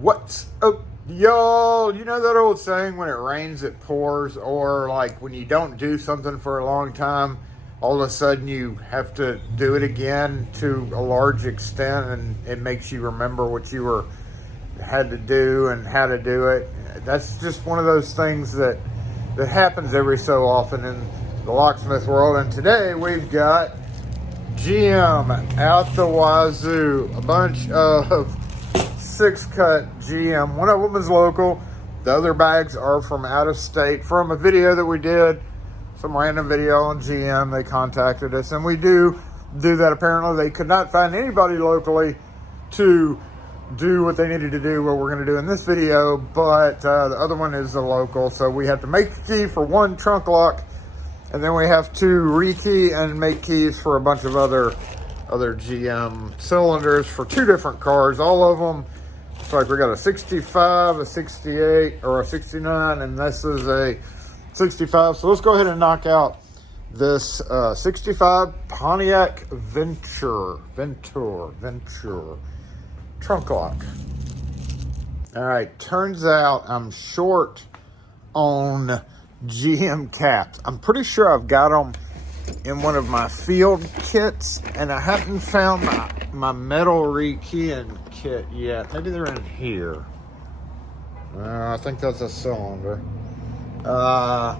What's up, y'all? You know that old saying, when it rains, it pours, or like when you don't do something for a long time, all of a sudden you have to do it again to a large extent, and it makes you remember what you had to do and how to do it. That's just one of those things that happens every so often in the locksmith world. And today we've got GM out the wazoo, a bunch of 6-cut GM. One of them is local. The other bags are from out of state. From a video that we did, some random video on GM, they contacted us, and we do that. Apparently they could not find anybody locally to do what they needed to do, what we're going to do in this video, but the other one is the local, so we have to make the key for one trunk lock, and then we have to rekey and make keys for a bunch of other GM cylinders for 2 different cars. All of them, it's like we got a 65, a 68, or a 69, and this is a 65. So let's go ahead and knock out this 65 Pontiac Ventura trunk lock. All right, turns out I'm short on GM caps. I'm pretty sure I've got them in one of my field kits, and I haven't found my metal rekeying kit yet. Maybe they're in here. I think that's a cylinder. I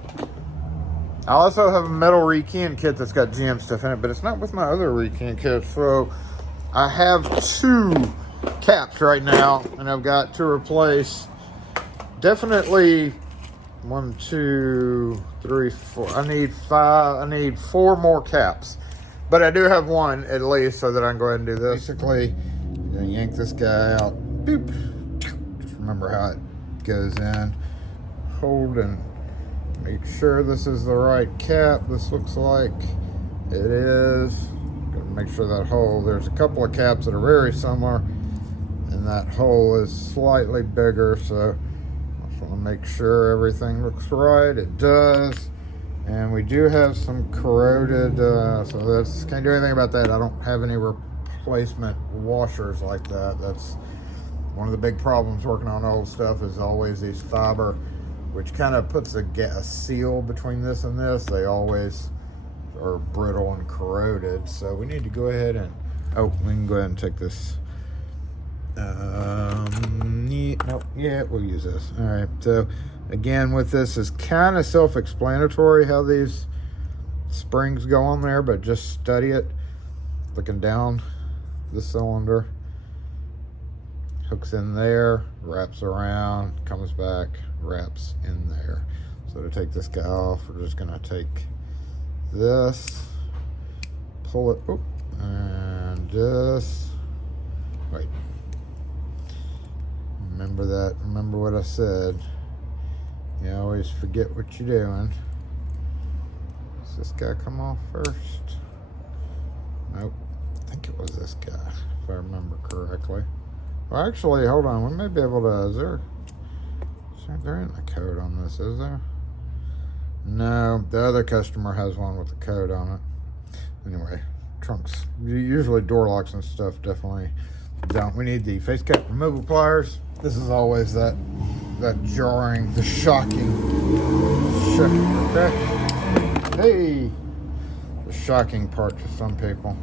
also have a metal rekeying kit that's got GM stuff in it, but it's not with my other rekeying kit. So I have 2 caps right now, and I've got to replace definitely 1, 2, 3, 4. I need 4 more caps, but I do have 1 at least, so that I can go ahead and do this. Basically, you're gonna yank this guy out. Boop. Just remember how it goes in. Hold and make sure this is the right cap. This looks like it is. Gotta make sure that hole. There's a couple of caps that are very similar, and that hole is slightly bigger, so I just want to make sure everything looks right. It does. And we do have some corroded, so that's, can't do anything about that. I don't have any replacement washers like that. That's one of the big problems working on old stuff, is always these fiber, which kind of puts a seal between this and this. They always are brittle and corroded. So we need to go ahead and, we can go ahead and take this. Yeah, we'll use this. All right, so again, with this, is kind of self-explanatory how these springs go on there, but just study it. Looking down the cylinder, hooks in there, wraps around, comes back, wraps in there. So to take this guy off, we're just gonna take this, pull it, and just wait. Remember what I said. You always forget what you're doing. Does this guy come off first? Nope. I think it was this guy, if I remember correctly. Well, actually, hold on. We may be able to, there ain't a code on this, is there? No, the other customer has one with a code on it. Anyway, trunks, usually door locks and stuff definitely don't. We need the face cap removal pliers. This is always that jarring, the shocking, okay? Hey, the shocking part to some people.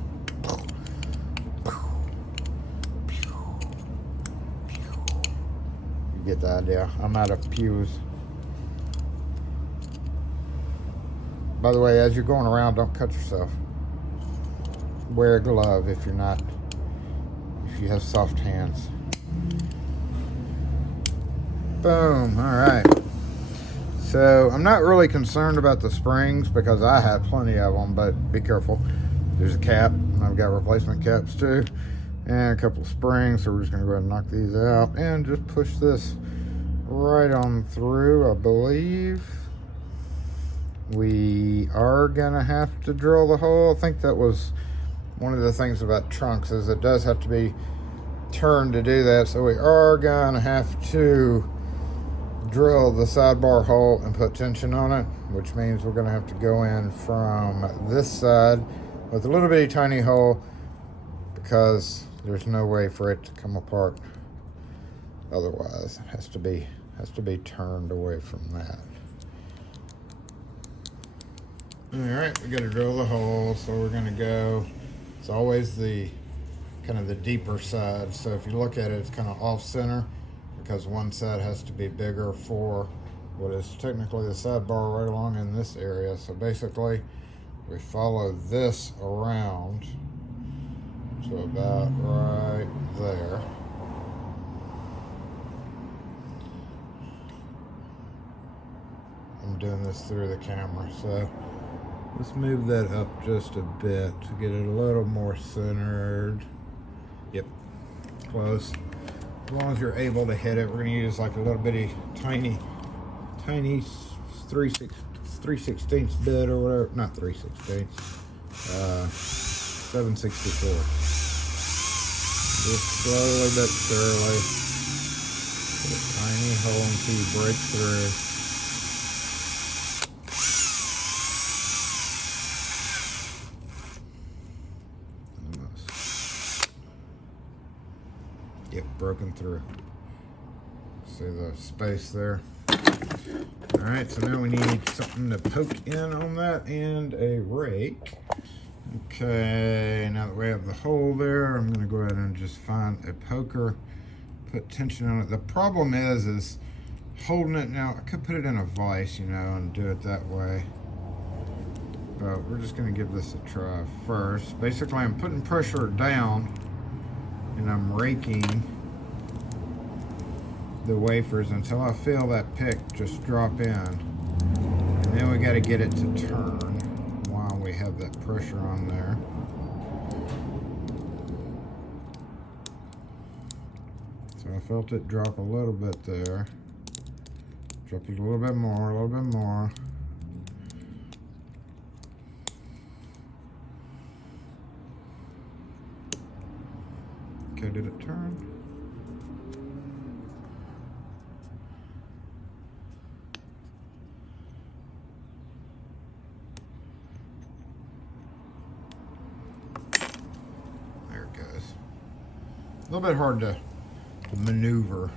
You get the idea. I'm out of pews. By the way, as you're going around, don't cut yourself. Wear a glove if you have soft hands. Boom. All right. So I'm not really concerned about the springs because I have plenty of them, but be careful. There's a cap, and I've got replacement caps too, and a couple of springs. So we're just going to go ahead and knock these out and just push this right on through. I believe we are going to have to drill the hole. I think that was one of the things about trunks, is it does have to be turned to do that. So we are going to have to drill the sidebar hole and put tension on it, which means we're going to have to go in from this side with a little bitty tiny hole, because there's no way for it to come apart otherwise. It has to be turned away from that. All right, we got to drill the hole, so we're going to go. It's always the kind of the deeper side. So if you look at it, it's kind of off center because one side has to be bigger for what is technically the sidebar right along in this area. So basically, we follow this around to about right there. I'm doing this through the camera, so let's move that up just a bit to get it a little more centered. Yep, close. As long as you're able to hit it, we're gonna use like a little bitty tiny 3/16 bit or whatever, not 3/16, 7/64. Just slowly but surely, put a tiny hole until you break through. Yep, broken through. See the space there? All right, so now we need something to poke in on that and a rake. Okay, now that we have the hole there, I'm gonna go ahead and just find a poker, put tension on it. The problem is holding it now. I could put it in a vise, you know, and do it that way. But we're just gonna give this a try first. Basically, I'm putting pressure down and I'm raking the wafers until I feel that pick just drop in. And then we got to get it to turn while we have that pressure on there. So I felt it drop a little bit there. Drop it a little bit more, a little bit more. Okay, did it turn? There it goes. A little bit hard to maneuver,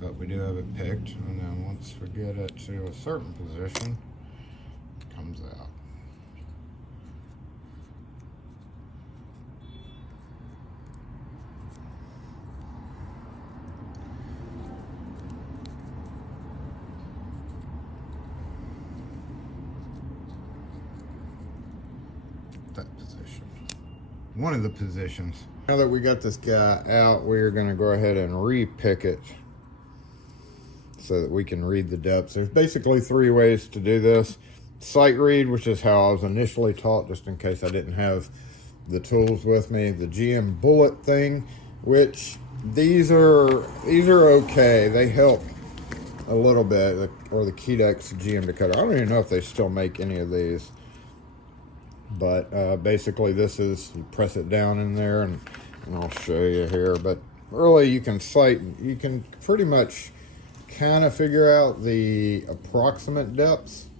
but we do have it picked, and then once we get it to a certain position, it comes out. That position, one of the positions. Now that we got this guy out, we're going to go ahead and re-pick it so that we can read the depths. There's basically 3 ways to do this. Sight read, which is how I was initially taught, just in case I didn't have the tools with me. The GM bullet thing, which these are okay. They help a little bit, or the Kedex GM decoder. I don't even know if they still make any of these. But basically this is, you press it down in there, and I'll show you here. But really you can pretty much kind of figure out the approximate depths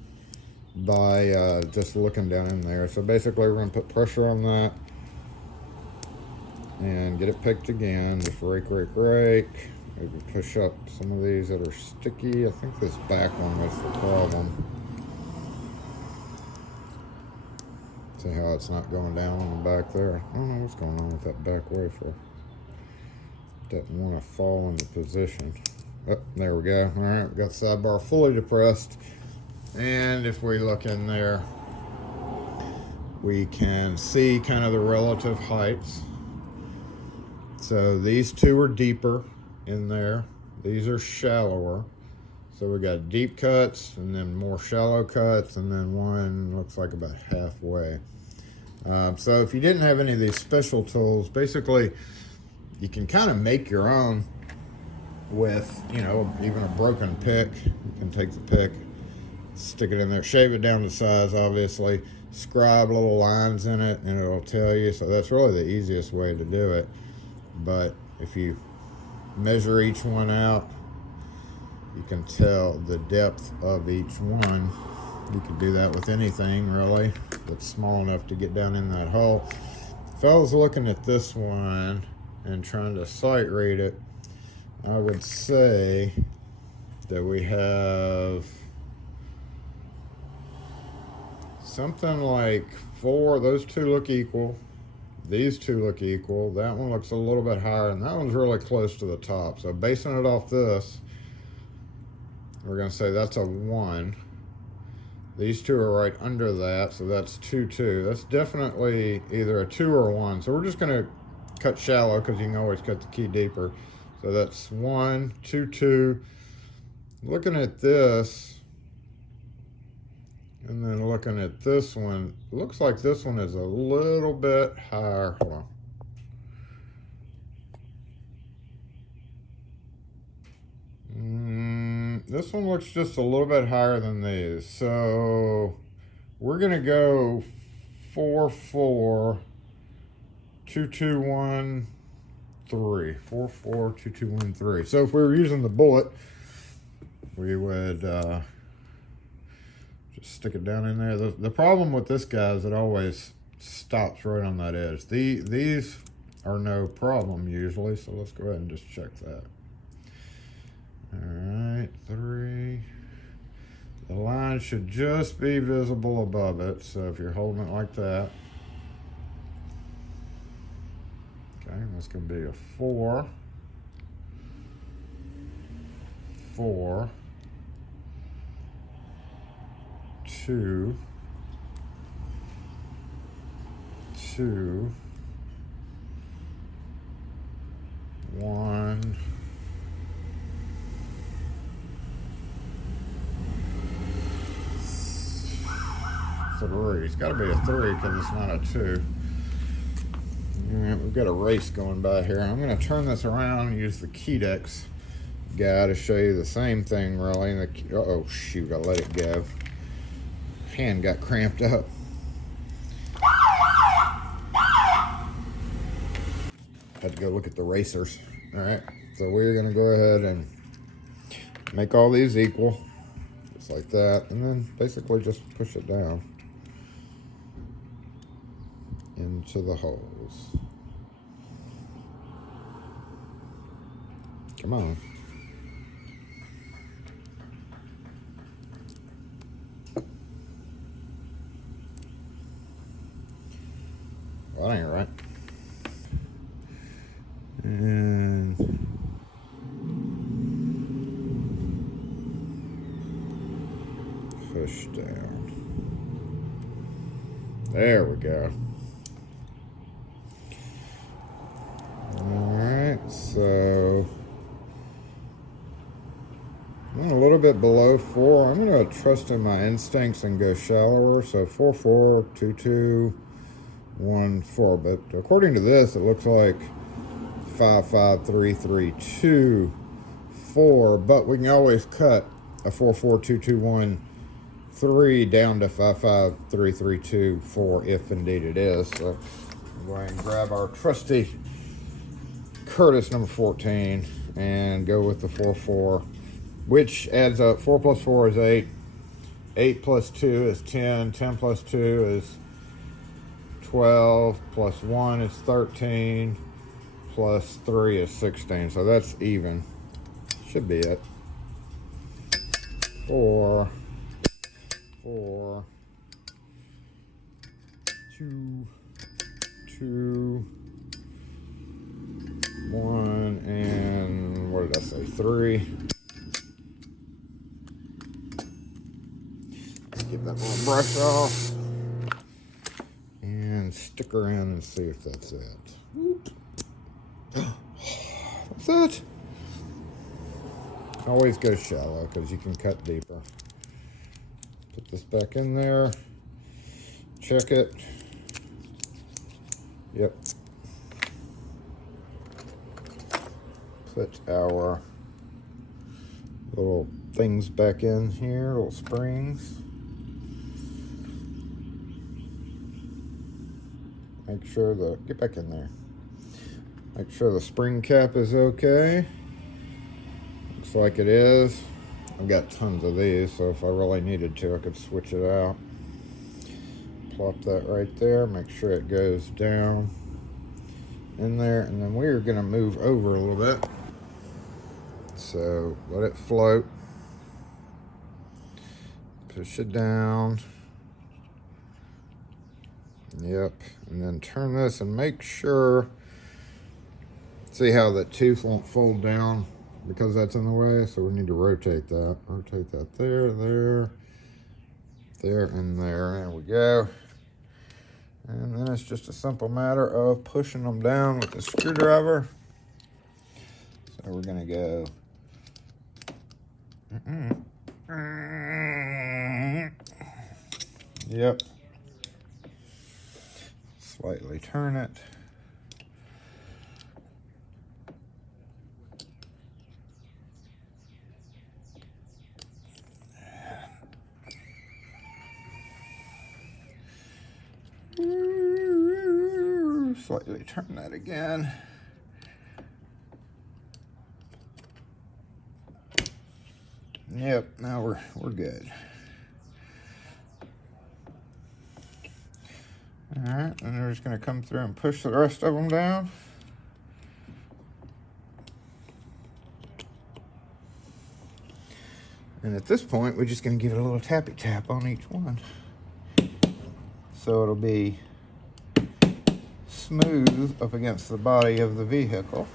by just looking down in there. So basically we're going to put pressure on that and get it picked again. Just rake. Maybe push up some of these that are sticky. I think this back one was the problem. See how it's not going down on the back there? I don't know what's going on with that back wafer. Doesn't want to fall into position. Oh, there we go. All right, we got the sidebar fully depressed. And if we look in there, we can see kind of the relative heights. So these 2 are deeper in there. These are shallower. So we got deep cuts and then more shallow cuts, and then one looks like about halfway. So if you didn't have any of these special tools, basically you can kind of make your own with, you know, even a broken pick. You can take the pick, stick it in there, shave it down to size, obviously, scribe little lines in it, and it'll tell you. So that's really the easiest way to do it. But if you measure each one out, you can tell the depth of each one. You can do that with anything, really, that's small enough to get down in that hole. If I was looking at this one and trying to sight read it, I would say that we have something like 4. Those two look equal. These two look equal. That one looks a little bit higher, and that one's really close to the top. So basing it off this, we're going to say that's a 1. These two are right under that, so that's 2, 2. That's definitely either a 2 or a 1. So we're just going to cut shallow because you can always cut the key deeper. So that's 1, 2, 2. Looking at this, and then looking at this one, looks like this one is a little bit higher. Hold on. This one looks just a little bit higher than these. So we're going to go 4, 4, 2, 2, 1, 3. 4, 4, 2, 2, 1, 3. So if we were using the bullet, we would just stick it down in there. The problem with this guy is it always stops right on that edge. These are no problem usually, so let's go ahead and just check that. All right, 3. The line should just be visible above it, so if you're holding it like that. Okay, that's going to be a 4, 4, 2, 2, 1, 3. It's got to be a 3 because it's not a 2. All right, we've got a race going by here. I'm going to turn this around and use the Kedex guy to show you the same thing, really. Oh, shoot, I let it go. Hand got cramped up. Had to go look at the racers. All right, so we're going to go ahead and make all these equal, just like that, and then basically just push it down into the holes. Come on. Well, that ain't right. And push down. There we go. Alright, so I'm a little bit below 4. I'm going to trust in my instincts and go shallower. So 4, 4, 2, 2, 1, 4. But according to this, it looks like 5, 5, 3, 3, 2, 4. But we can always cut a 4, 4, 2, 2, 1, 3 down to 5, 5, 3, 3, 2, 4 if indeed it is. So I'm going to grab our trusty Curtis number 14 and go with the 4, 4, which adds up. 4 plus 4 is 8. 8 plus 2 is 10. 10 plus 2 is 12. Plus 1 is 13. Plus 3 is 16. So that's even. Should be it. 4, 4, 2, 2, 1, and what did I say? 3. Let's get that little brush off and stick around and see if that's it. That's it. Always go shallow because you can cut deeper. Put this back in there. Check it. Yep. Put our little things back in here, little springs. Make sure get back in there. Make sure the spring cap is okay. Looks like it is. I've got tons of these, so if I really needed to, I could switch it out. Plop that right there. Make sure it goes down in there, and then we're gonna move over a little bit. So let it float. Push it down. Yep, and then turn this and make sure, see how that tooth won't fold down because that's in the way, so we need to rotate that. Rotate that there, there, there, and there. There we go. And then it's just a simple matter of pushing them down with the screwdriver. So we're gonna go. Yep. Slightly turn it. Slightly turn that again. Yep, now we're good. All right, and we're just gonna come through and push the rest of them down. And at this point, we're just gonna give it a little tappy tap on each one. So it'll be smooth up against the body of the vehicle.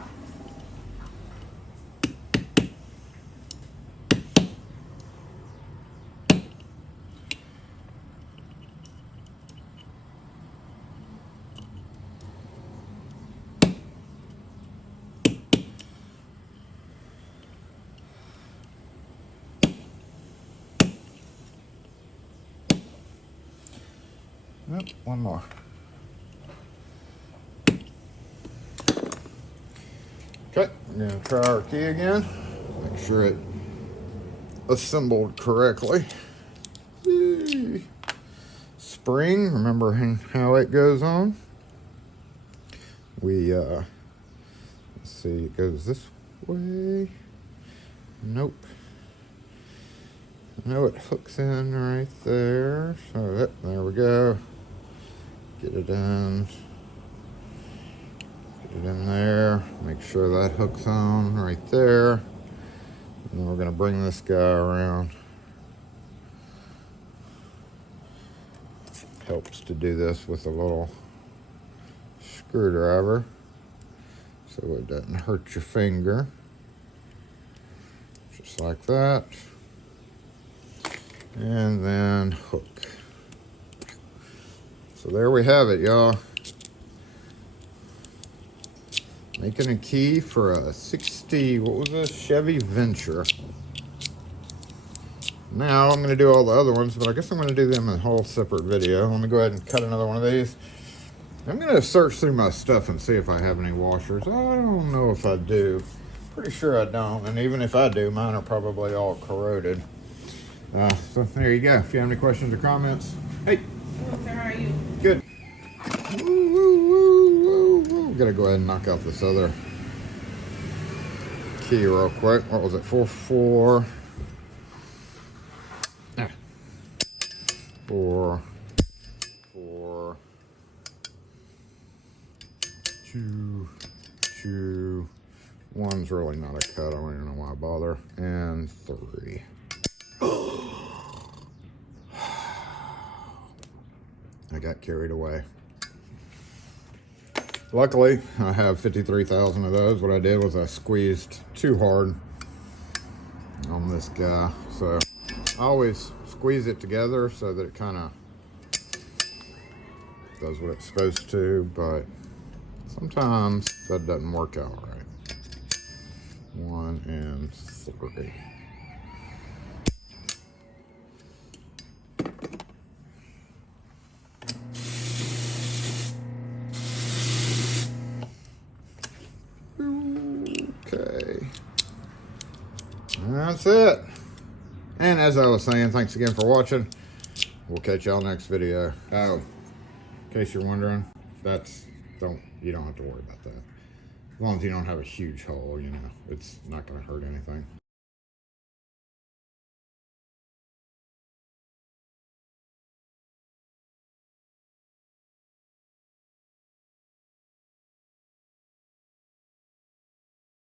Nope, one more. Okay, we're gonna try our key again. Make sure it assembled correctly. Yay. Spring, remember how it goes on. Let's see, it goes this way. Nope. No, it hooks in right there. So yep, there we go. Get it in. Get it in there. Make sure that hooks on right there. And then we're gonna bring this guy around. Helps to do this with a little screwdriver so it doesn't hurt your finger. Just like that. And then hook. So there we have it, y'all. Making a key for a 60, what was this? Chevy Ventura. Now I'm gonna do all the other ones, but I guess I'm gonna do them in a whole separate video. Let me go ahead and cut another one of these. I'm gonna search through my stuff and see if I have any washers. I don't know if I do. Pretty sure I don't, and even if I do, mine are probably all corroded. So there you go. If you have any questions or comments, hey. Sir, how are you? Good. Woo, woo, woo, woo, woo. Gotta go ahead and knock out this other key real quick. What was it? 4 2. One's really not a cut. I don't even know why I bother. And 3. I got carried away. Luckily, I have 53,000 of those. What I did was I squeezed too hard on this guy. So I always squeeze it together so that it kind of does what it's supposed to, but sometimes that doesn't work out right. 1 and 3. Okay. That's it. And as I was saying, thanks again for watching. We'll catch y'all next video. Oh, in case you're wondering, you don't have to worry about that. As long as you don't have a huge hole, you know, it's not going to hurt anything.